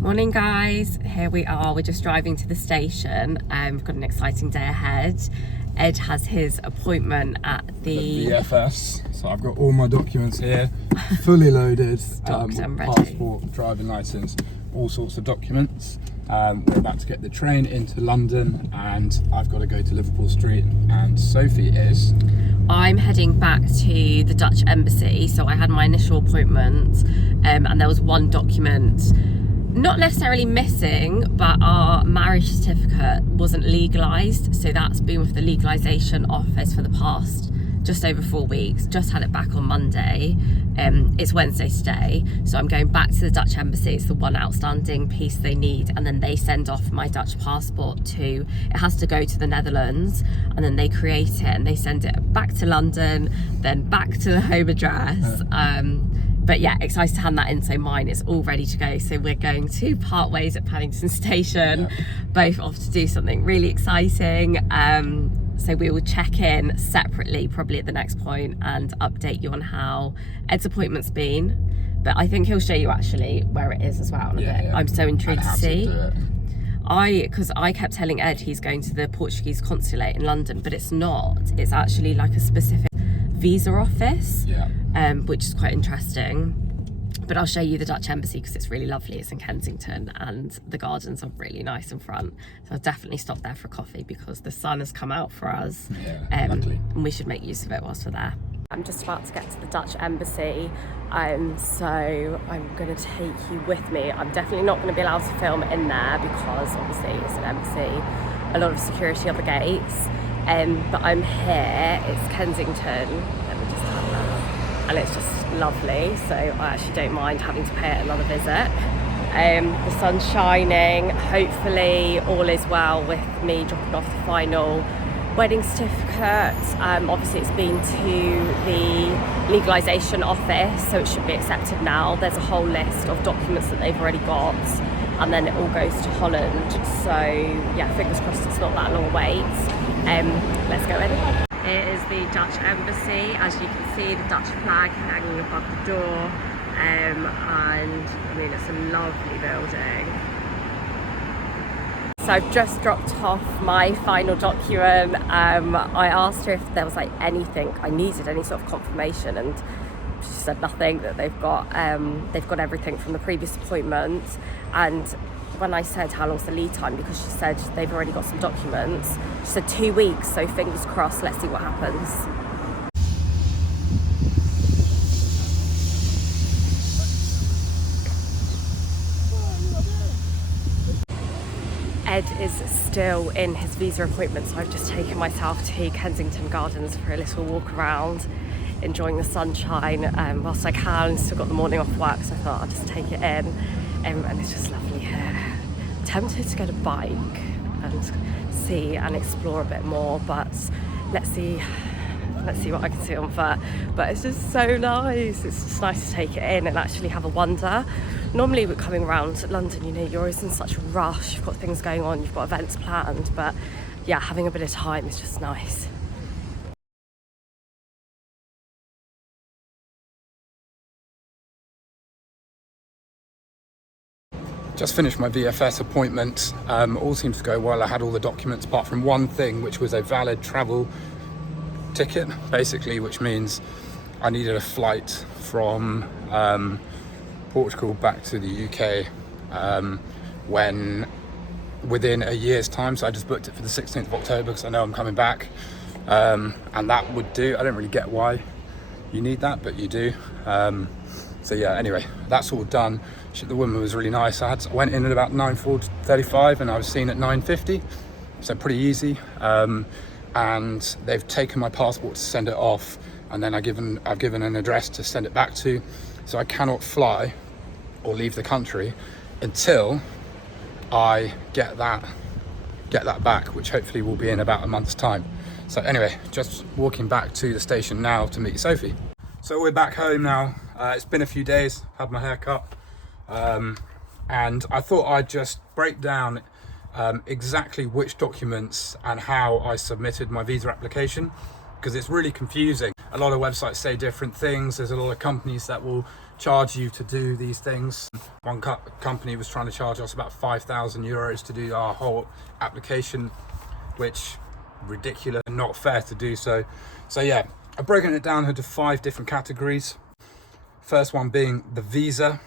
Morning guys, here we are, we're just driving to the station. We've got an exciting day ahead. Ed has his appointment at the VFS, so I've got all my documents here, fully loaded, Stocked and ready. passport, driving licence, all sorts of documents. We're about to get the train into London and I've got to go to Liverpool Street, and Sophie is... I'm heading back to the Dutch embassy, so I had my initial appointment and there was one document not necessarily missing, but our marriage certificate wasn't legalised, so that's been with the legalisation office for the past just over 4 weeks. Just had it back on Monday. It's Wednesday today, so I'm going back to the Dutch embassy. It's the one outstanding piece they need, and then they send off my Dutch passport to, it has to go to the Netherlands, and then they create it and they send it back to London, then back to the home address. But yeah, excited to hand that in, so mine is all ready to go. So we're going to part ways at Paddington Station, both off to do something really exciting. So we will check in separately probably at the next point and update you on how Ed's appointment's been. But I think he'll show you actually where it is as well in a bit. I'm so intrigued to see. Because I kept telling Ed he's going to the Portuguese consulate in London, but it's not. It's actually like a specific visa office, which is quite interesting. But I'll show you the Dutch embassy because it's really lovely. It's in Kensington and the gardens are really nice in front. So I'll definitely stop there for coffee because the sun has come out for us. And we should make use of it whilst we're there. I'm just about to get to the Dutch embassy, so I'm going to take you with me. I'm definitely not going to be allowed to film in there because obviously it's an embassy, a lot of security on the gates. But I'm here, it's Kensington, let me just have that, and it's just lovely, so I actually don't mind having to pay it another visit. The sun's shining, hopefully all is well with me dropping off the final wedding certificate. Obviously it's been to the legalisation office, so it should be accepted now. There's a whole list of documents that they've already got, and then it all goes to Holland. So yeah, fingers crossed it's not that long a wait. Let's go in. It is the Dutch embassy. As you can see, the Dutch flag hanging above the door, and I mean it's a lovely building. So I've just dropped off my final document. I asked her if there was like anything I needed, any sort of confirmation, and she said nothing, that they've got everything from the previous appointment. And when I said how long's the lead time, because she said they've already got some documents, she said 2 weeks, so fingers crossed, let's see what happens. Ed is still in his visa appointment, so I've just taken myself to Kensington Gardens for a little walk around, enjoying the sunshine whilst I can. Still got the morning off work, so I thought I'll just take it in. And it's just lovely here. Tempted to get a bike and see and explore a bit more, but let's see what I can see on foot. But it's just so nice. It's just nice to take it in and actually have a wander. Normally we're coming around London, you know, you're always in such a rush, you've got things going on, you've got events planned, but yeah, having a bit of time is just nice. Just finished my VFS appointment. All seems to go well. I had all the documents apart from one thing, which was a valid travel ticket, basically, which means I needed a flight from Portugal back to the UK within a year's time. So I just booked it for the 16th of October because I know I'm coming back, and that would do. I don't really get why you need that, but you do. So yeah, anyway, that's all done. The woman was really nice. I went in at about 9:35 and I was seen at 9:50, so pretty easy. And they've taken my passport to send it off, and then I've given an address to send it back to. So I cannot fly or leave the country until I get that back, which hopefully will be in about a month's time. So anyway, just walking back to the station now to meet Sophie. So we're back home now. It's been a few days, had my hair cut, and I thought I'd just break down exactly which documents and how I submitted my visa application, because it's really confusing. A lot of websites say different things. There's a lot of companies that will charge you to do these things. One company was trying to charge us about 5,000 euros to do our whole application, which ridiculous and not fair to do so. So yeah, I've broken it down into 5 different categories. First one being the visa,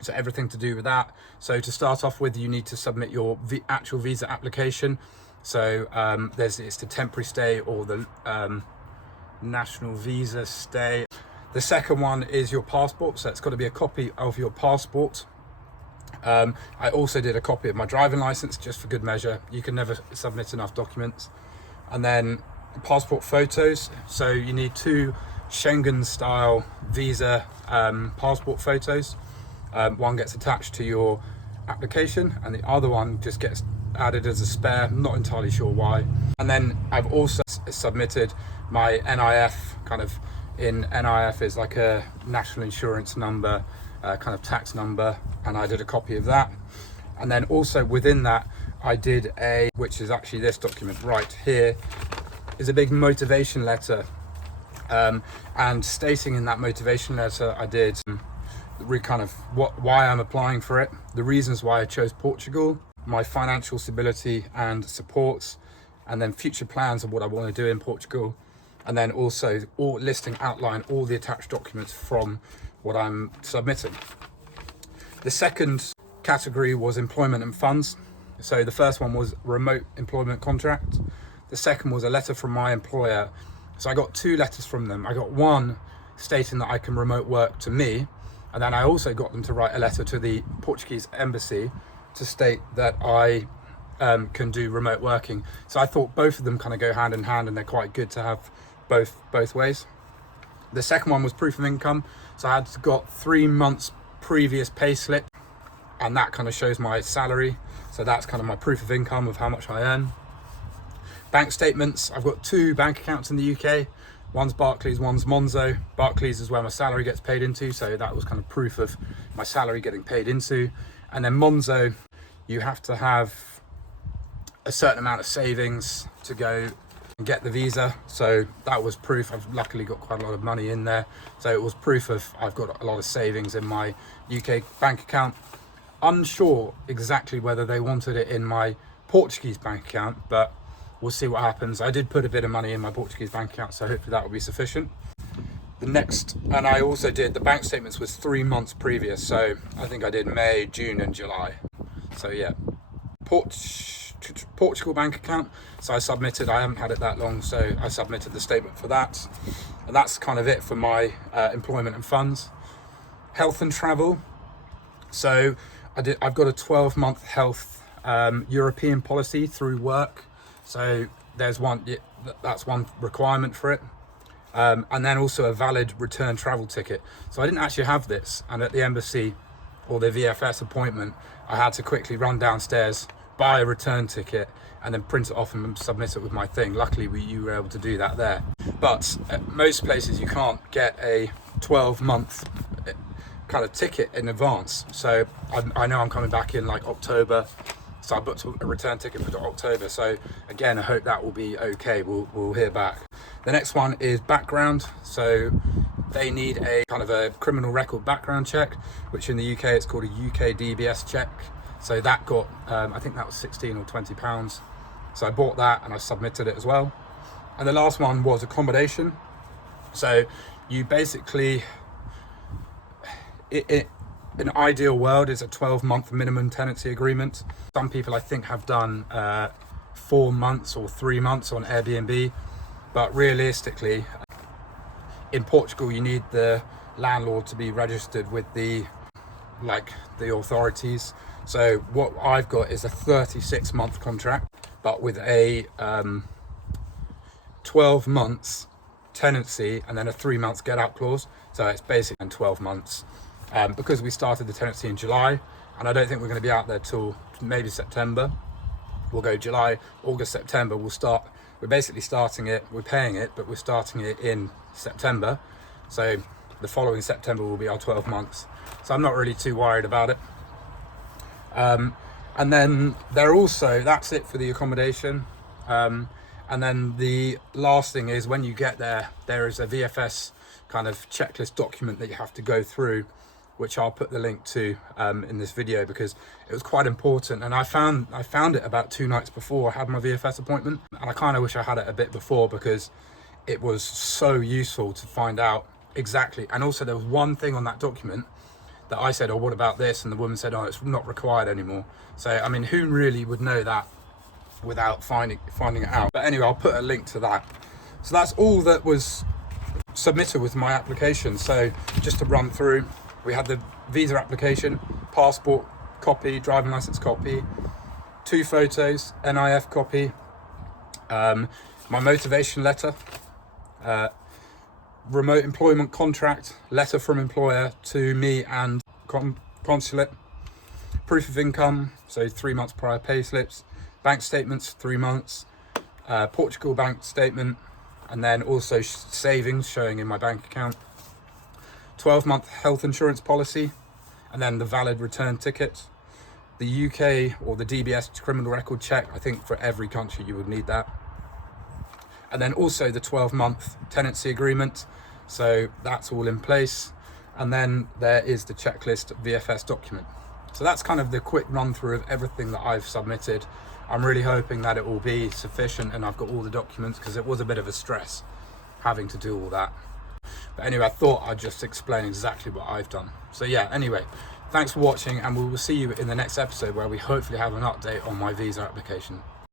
so everything to do with that. So to start off with, you need to submit your actual visa application. So it's the temporary stay or the national visa stay. The second one is your passport, so it's got to be a copy of your passport. I also did a copy of my driving license just for good measure. You can never submit enough documents. And then passport photos, so you need 2 Schengen style visa passport photos. One gets attached to your application and the other one just gets added as a spare. I'm not entirely sure why. And then I've also submitted my NIF. In NIF is like a national insurance number, kind of tax number, and I did a copy of that. And then also within that I did which is actually this document right here, is a big motivation letter, and stating in that motivation letter I did why I'm applying for it, the reasons why I chose Portugal, my financial stability and support, and then future plans of what I want to do in Portugal, and then also outline all the attached documents from what I'm submitting. The second category was employment and funds. So the first one was remote employment contract. The second was a letter from my employer. So I got 2 letters from them. I got one stating that I can remote work to me, and then I also got them to write a letter to the Portuguese embassy to state that I can do remote working. So I thought both of them kind of go hand in hand, and they're quite good to have both ways. The second one was proof of income. So I had got 3 months previous pay slip, and that kind of shows my salary. So that's kind of my proof of income of how much I earn. Bank statements. I've got 2 bank accounts in the UK. One's Barclays, one's Monzo. Barclays is where my salary gets paid into, so that was kind of proof of my salary getting paid into. And then Monzo, you have to have a certain amount of savings to go and get the visa. So that was proof. I've luckily got quite a lot of money in there. So it was proof of I've got a lot of savings in my UK bank account. Unsure exactly whether they wanted it in my Portuguese bank account, but we'll see what happens. I did put a bit of money in my Portuguese bank account, so hopefully that will be sufficient. The next, and I also did the bank statements was 3 months previous, so I think I did May, June and July. So yeah, Portugal bank account. So I haven't had it that long, so I submitted the statement for that. And that's kind of it for my employment and funds. Health and travel. So I've got a 12-month health European policy through work. So that's one requirement for it. And then also a valid return travel ticket. So I didn't actually have this, and at the embassy or the VFS appointment, I had to quickly run downstairs, buy a return ticket, and then print it off and submit it with my thing. Luckily, you were able to do that there. But at most places, you can't get a 12-month kind of ticket in advance. So I know I'm coming back in like October. So I booked a return ticket for October. So again, I hope that will be okay. We'll hear back. The next one is background. So they need a kind of a criminal record background check, which in the UK it's called a UK DBS check. So that got, I think that was 16 or 20 pounds. So I bought that and I submitted it as well. And the last one was accommodation. So you basically, an ideal world is a 12-month minimum tenancy agreement. Some people I think have done 4 months or 3 months on Airbnb, but realistically in Portugal you need the landlord to be registered with the authorities. So what I've got is a 36-month contract, but with a 12 months tenancy and then a 3 months get out clause. So it's basically 12 months. Because we started the tenancy in July, and I don't think we're going to be out there till maybe September. We'll go July, August, September. We're basically starting it, we're paying it, but we're starting it in September. So the following September will be our 12 months. So I'm not really too worried about it. And then that's it for the accommodation. And And then the last thing is, when you get there, there is a VFS kind of checklist document that you have to go through, which I'll put the link to in this video, because it was quite important. And I found it about 2 nights before I had my VFS appointment, and I kind of wish I had it a bit before, because it was so useful to find out exactly. And also there was one thing on that document that I said, oh, what about this? And the woman said, oh, it's not required anymore. So I mean, who really would know that without finding it out? But anyway, I'll put a link to that. So that's all that was submitted with my application. So just to run through, we had the visa application, passport copy, driving license copy, 2 photos, NIF copy, my motivation letter, remote employment contract, letter from employer to me and consulate, proof of income, so 3 months prior pay slips, bank statements 3 months, Portugal bank statement, and then also savings showing in my bank account, 12-month health insurance policy, and then the valid return ticket, the UK or the DBS criminal record check. I think for every country you would need that. And then also the 12-month tenancy agreement. So that's all in place. And then there is the checklist VFS document. So that's kind of the quick run through of everything that I've submitted. I'm really hoping that it will be sufficient and I've got all the documents, because it was a bit of a stress having to do all that. But anyway, I thought I'd just explain exactly what I've done. So yeah, anyway, thanks for watching, and we will see you in the next episode, where we hopefully have an update on my visa application.